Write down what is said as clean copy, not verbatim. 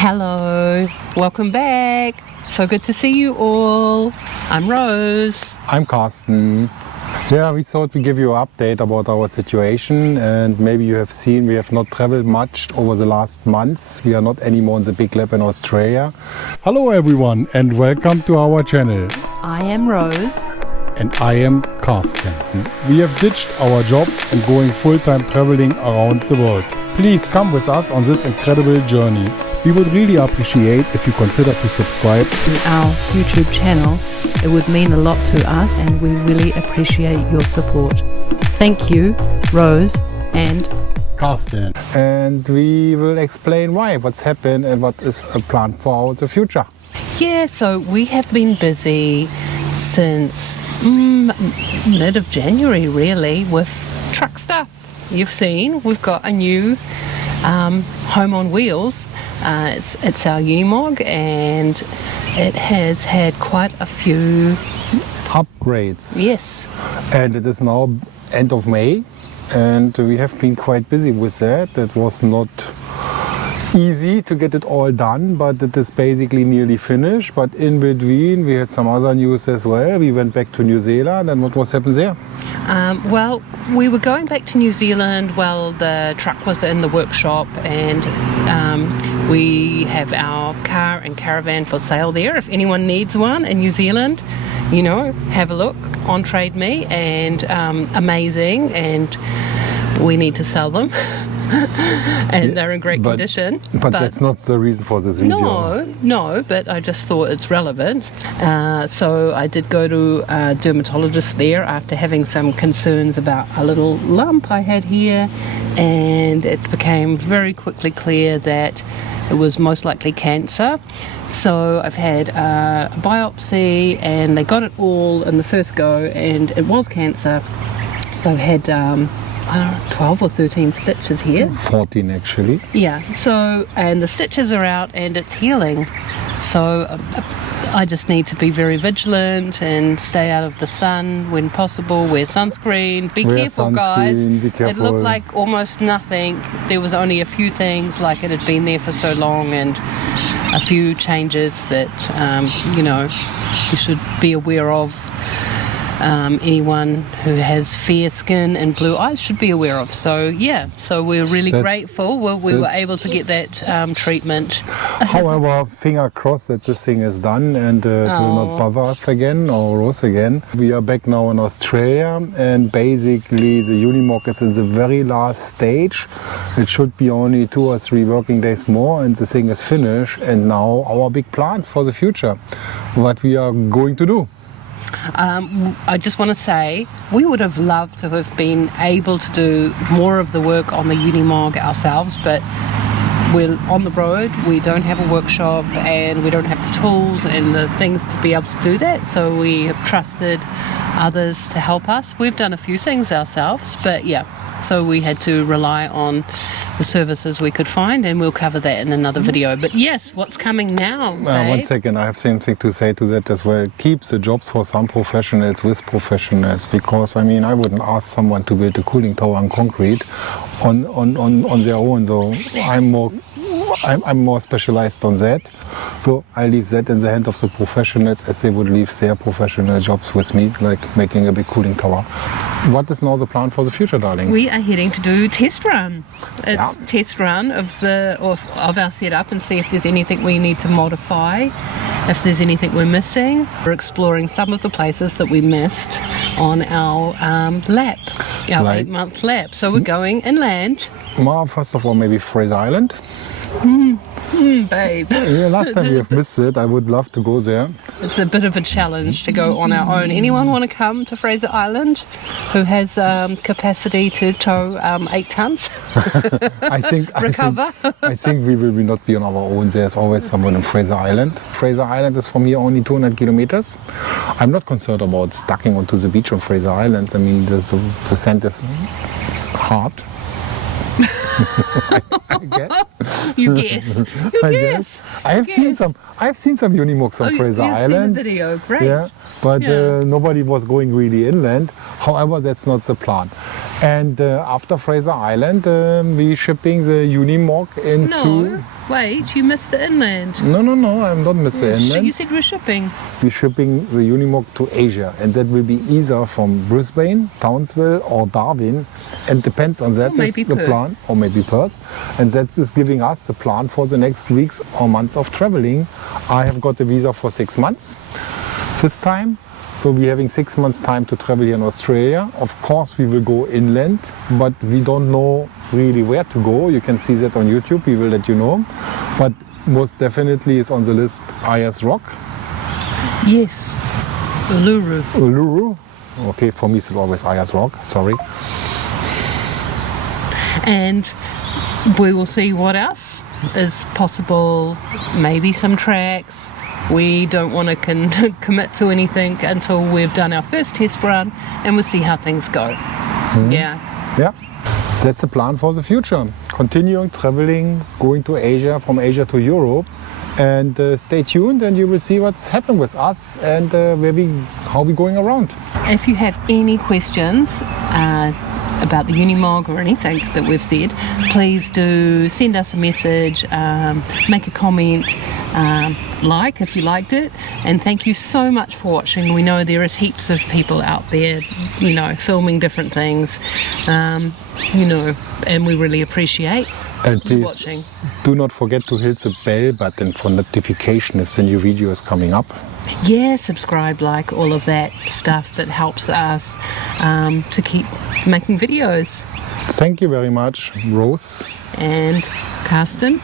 Hello, welcome back. So good to see you all. I'm Rose. I'm Carsten. Yeah, we thought we'd give you an update about our situation, and maybe you have seen we have not traveled much over the last months. We are not anymore on the big lab in Australia. Hello everyone and welcome to our channel. I am Rose. And I am Carsten. We have ditched our jobs and going full-time traveling around the world. Please come with us on this incredible journey. We would really appreciate if you consider to subscribe To our YouTube channel. It would mean a lot to us and we really appreciate your support. Thank you, Rose and Carsten. And we will explain what's happened and what is a plan for the future. Yeah, so we have been busy since mid of January really with truck stuff. You've seen we've got a new home on wheels. It's our Unimog and it has had quite a few Upgrades. yes. And it is now end of May, and we have been quite busy with that. It was not easy to get it all done, but it is basically nearly finished. But in between we had some other news as well. We went back to New Zealand, and what was happened there? Well, we were going back to New Zealand while the truck was in the workshop, and we have our car and caravan for sale there. If anyone needs one in New Zealand, you know, have a look on Trade Me, and amazing, and we need to sell them. And they're in great condition. But that's not the reason for this video. No, but I just thought it's relevant. So I did go to a dermatologist there after having some concerns about a little lump I had here, and it became very quickly clear that it was most likely cancer. So I've had a biopsy and they got it all in the first go and it was cancer. So I've had I don't know, 12 or 13 stitches here. 14 actually. Yeah, so, and the stitches are out and it's healing. So I just need to be very vigilant and stay out of the sun when possible, wear sunscreen, be careful guys. Be careful. It looked like almost nothing. There was only a few things, like it had been there for so long, and a few changes that, you know, you should be aware of. Anyone who has fair skin and blue eyes should be aware of. So yeah, so we're really grateful we were able to get that treatment. However, finger crossed that this thing is done and it will not bother us again or Rose again. We are back now in Australia, and basically the Unimog is in the very last stage. It should be only 2 or 3 working days more and the thing is finished. And now our big plans for the future, what we are going to do. I just want to say we would have loved to have been able to do more of the work on the Unimog ourselves, but we're on the road, we don't have a workshop and we don't have the tools and the things to be able to do that, so we have trusted others to help us. We've done a few things ourselves, but yeah, so we had to rely on the services we could find, and we'll cover that in another video. But yes, what's coming now, babe? 1 second, I have something to say to that as well. Keep the jobs for some professionals with professionals, because I mean I wouldn't ask someone to build a cooling tower on concrete on their own. So I'm more specialized on that. So I leave that in the hand of the professionals, as they would leave their professional jobs with me, like making a big cooling tower. What is now the plan for the future, darling? We are heading to do test run. It's test run of our setup and see if there's anything we need to modify, if there's anything we're missing. We're exploring some of the places that we missed on our lap, our 8-month lap. So we're going inland. Well, first of all, maybe Fraser Island. Babe. Yeah, last time we have missed it. I would love to go there. It's a bit of a challenge to go on our own. Anyone want to come to Fraser Island who has capacity to tow 8 tons? I think we will not be on our own. There's always someone in Fraser Island. Fraser Island is from here only 200 kilometers. I'm not concerned about stacking onto the beach on Fraser Island. I mean, the sand is hard. I guess. You guess. I guess. I have seen some Unimogs on Fraser Island. Seen the video, great. Yeah, but nobody was going really inland. However, that's not the plan. And after Fraser Island, we shipping the Unimog into. Wait, you missed the inland. No, I'm not Mr. Inland. You said we're shipping. We're shipping the Unimog to Asia, and that will be either from Brisbane, Townsville, or Darwin, and depends on that Or maybe is the Perth. plan, or maybe Perth, and that is giving us the plan for the next weeks or months of traveling. I have got a visa for 6 months this time, so we're having 6 months time to travel here in Australia. Of course, we will go inland, but we don't know really where to go. You can see that on YouTube. We will let you know, but most definitely is on the list Ayers Rock. Yes. Uluru. Uluru. Okay, for me it's always Ayers Rock, sorry. And we will see what else is possible. Maybe some tracks. We don't want to commit to anything until we've done our first test run, and we'll see how things go. Yeah. Yeah, that's the plan for the future. Continuing traveling, going to Asia, from Asia to Europe. And stay tuned and you will see what's happening with us and how we're going around. If you have any questions about the Unimog or anything that we've said, please do send us a message, make a comment, like if you liked it, and thank you so much for watching. We know there is heaps of people out there, filming different things, and we really appreciate And you please watching. do not forget to hit the bell button for notification if the new video is coming up. Yeah, subscribe, like all of that stuff that helps us to keep making videos. Thank you very much, Rose. And Carsten.